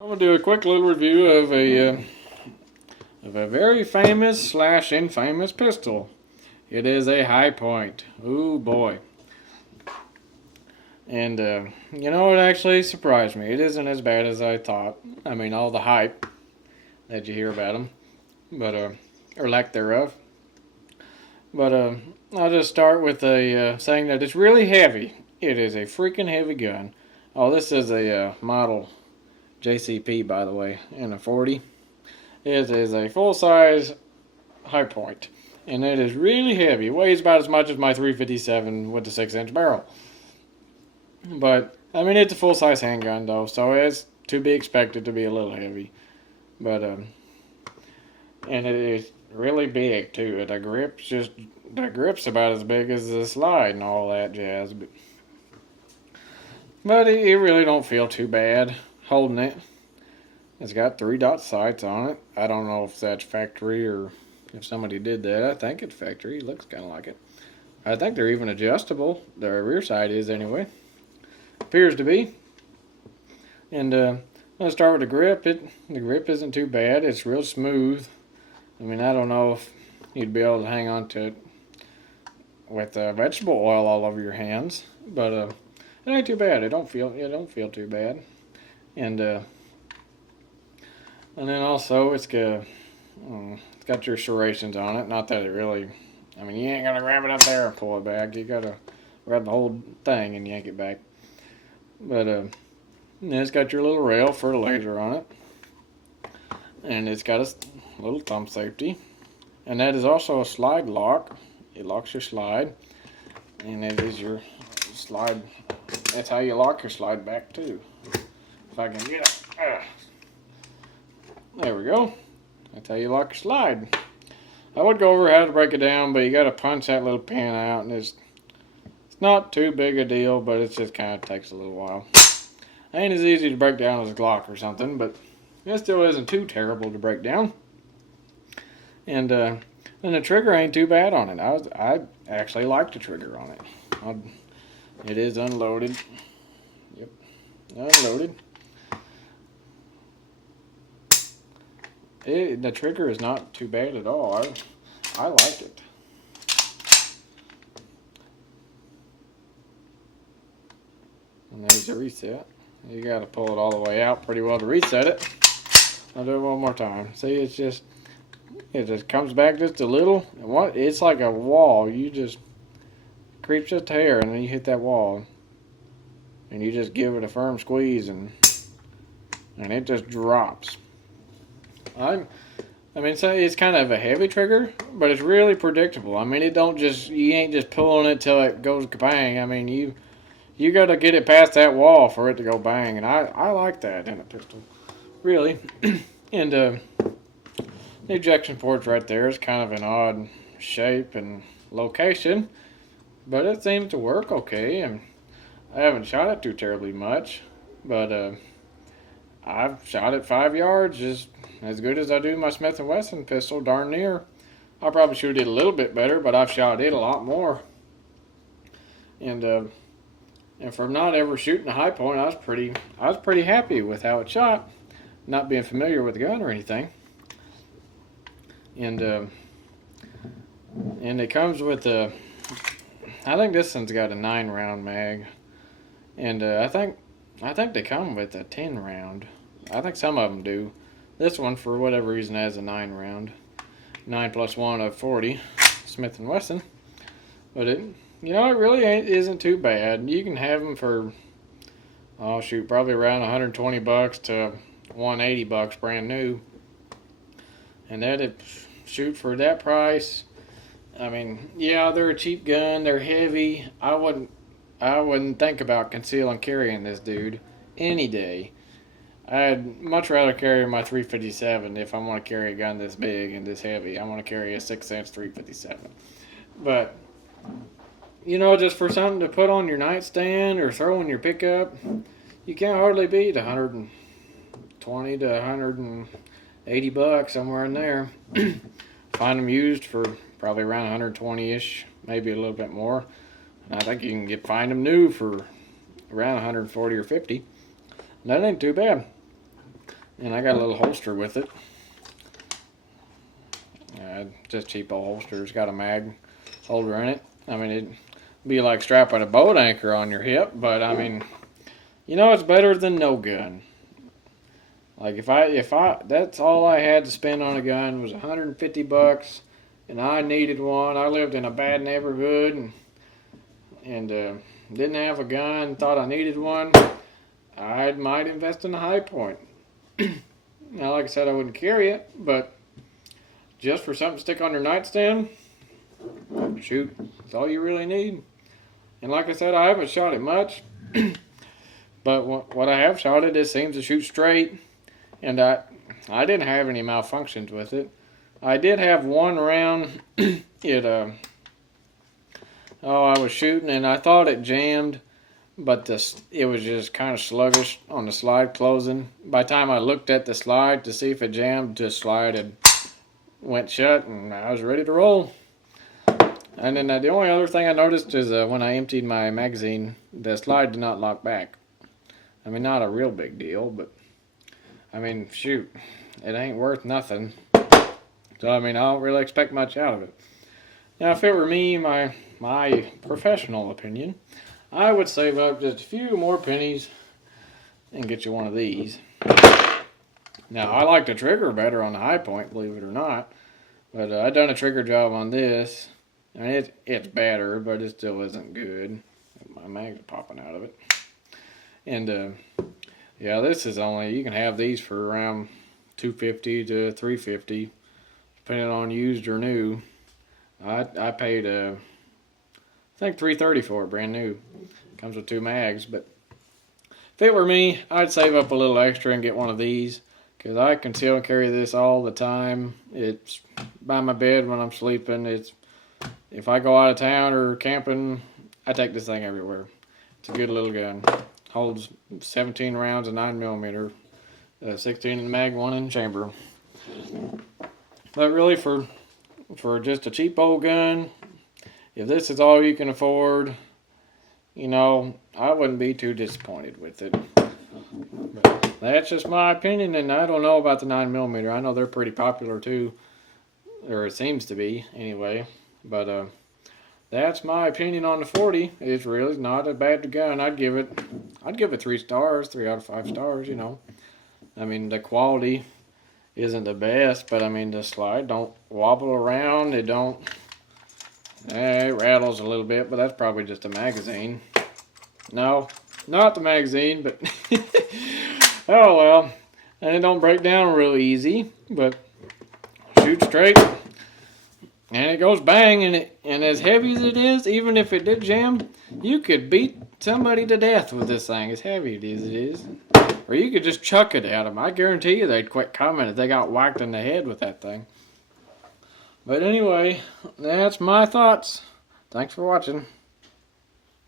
I'm gonna do a quick little review of a very famous slash infamous pistol. It is a High Point. Ooh boy! And it actually surprised me. It isn't as bad as I thought. I mean, all the hype that you hear about them, but or lack thereof. But I'll just start with saying that it's really heavy. It is a freaking heavy gun. Oh, this is a model JCP, by the way, in a 40. It is a full-size High Point, and it is really heavy. It weighs about as much as my 357 with the 6-inch barrel. But I mean, it's a full-size handgun though, so it's to be expected to be a little heavy. But and it is really big too. The grip's about as big as the slide and all that jazz. But it really don't feel too bad holding it. It's got 3-dot sights on it. I don't know if that's factory or if somebody did that. I think it's factory. It looks kind of like it. I think they're even adjustable. The rear side is anyway. Appears to be. And let's start with the grip. The grip isn't too bad. It's real smooth. I mean, I don't know if you'd be able to hang on to it with vegetable oil all over your hands, but it ain't too bad. It don't feel too bad. And then also it's got your serrations on it. Not that it really, I mean, you ain't gonna grab it up there and pull it back. You gotta grab the whole thing and yank it back. But it's got your little rail for the laser on it, and it's got a little thumb safety, and that is also a slide lock. It locks your slide, and it is your slide. That's how you lock your slide back too. If I can get it. There we go. That's how you lock your slide. I would go over how to break it down, but you got to punch that little pin out, and it's not too big a deal, but it just kind of takes a little while. Ain't as easy to break down as a Glock or something, but it still isn't too terrible to break down. And the trigger ain't too bad on it. I actually like the trigger on it. It is unloaded. Yep, unloaded. The trigger is not too bad at all. I like it. And there's the reset. You got to pull it all the way out pretty well to reset it. I'll do it one more time. See, it just comes back just a little. It's like a wall. You just creeps just a hair, and then you hit that wall, and you just give it a firm squeeze, and it just drops. I mean, so it's kind of a heavy trigger, but it's really predictable. I mean, you ain't just pulling it till it goes kabang. I mean, you got to get it past that wall for it to go bang, and I like that in a pistol, really. And the ejection port's right there. It's kind of an odd shape and location, but it seems to work okay. And I haven't shot it too terribly much, but I've shot it 5 yards just as good as I do my Smith & Wesson pistol, darn near. I probably should have did a little bit better, but I've shot it a lot more. And from not ever shooting a High Point, I was pretty happy with how it shot, not being familiar with the gun or anything. And it comes with I think this one's got a 9-round mag, and I think they come with a 10-round. I think some of them do. This one, for whatever reason, has a 9-round. 9 plus 1 of 40, Smith & Wesson. But it really isn't too bad. You can have them for, oh shoot, probably around $120 to $180 brand new. And shoot, for that price, I mean, yeah, they're a cheap gun. They're heavy. I wouldn't think about concealing carrying this dude any day. I'd much rather carry my 357 if I want to carry a gun this big and this heavy. I want to carry a 6-inch 357. But, just for something to put on your nightstand or throw in your pickup, you can't hardly beat $120 to $180, somewhere in there. Find them used for probably around 120-ish, maybe a little bit more. And I think you can find them new for around 140 or 50. That ain't too bad. And I got a little holster with it. Just cheap old holster. It's got a mag holder in it. I mean, it'd be like strapping a boat anchor on your hip, but I mean, you know, it's better than no gun. Like if I that's all I had to spend on a gun was $150, and I needed one. I lived in a bad neighborhood and didn't have a gun. Thought I needed one. I might invest in a high point. Now, like I said, I wouldn't carry it, but just for something to stick on your nightstand, shoot, that's all you really need. And like I said, I haven't shot it much, but what I have shot it seems to shoot straight, and I didn't have any malfunctions with it. I did have one round, I was shooting and I thought it jammed, but it was just kind of sluggish on the slide closing. By the time I looked at the slide to see if it jammed, the slide had went shut and I was ready to roll. And then the only other thing I noticed is when I emptied my magazine, the slide did not lock back. I mean, not a real big deal, but I mean, shoot, it ain't worth nothing. So I mean, I don't really expect much out of it. Now, if it were me, my professional opinion, I would save up just a few more pennies and get you one of these. Now, I like the trigger better on the high point, believe it or not. But I done a trigger job on this. I mean, it's better, but it still isn't good. My mag's popping out of it. And yeah, this is only, you can have these for around $250 to $350, depending on used or new. I paid I think $330 for it, brand new. Comes with 2 mags, but if it were me, I'd save up a little extra and get one of these, because I conceal and carry this all the time. It's by my bed when I'm sleeping. If I go out of town or camping, I take this thing everywhere. It's a good little gun. Holds 17 rounds of 9mm, 16 in the mag, 1 in the chamber. But really, for just a cheap old gun, if this is all you can afford, you know, I wouldn't be too disappointed with it. But that's just my opinion, and I don't know about the 9mm. I know they're pretty popular too, or it seems to be anyway. But that's my opinion on the 40. It's really not a bad gun. I'd give it 3 stars, 3 out of 5 stars. You know, I mean, the quality isn't the best, but I mean, the slide don't wobble around. It don't. It rattles a little bit, but that's probably just a magazine. No, not the magazine, but oh well. And it don't break down real easy, but shoot straight. And it goes bang, and as heavy as it is, even if it did jam, you could beat somebody to death with this thing, as heavy as it is. Or you could just chuck it at them. I guarantee you they'd quit coming if they got whacked in the head with that thing. But anyway, that's my thoughts. Thanks for watching.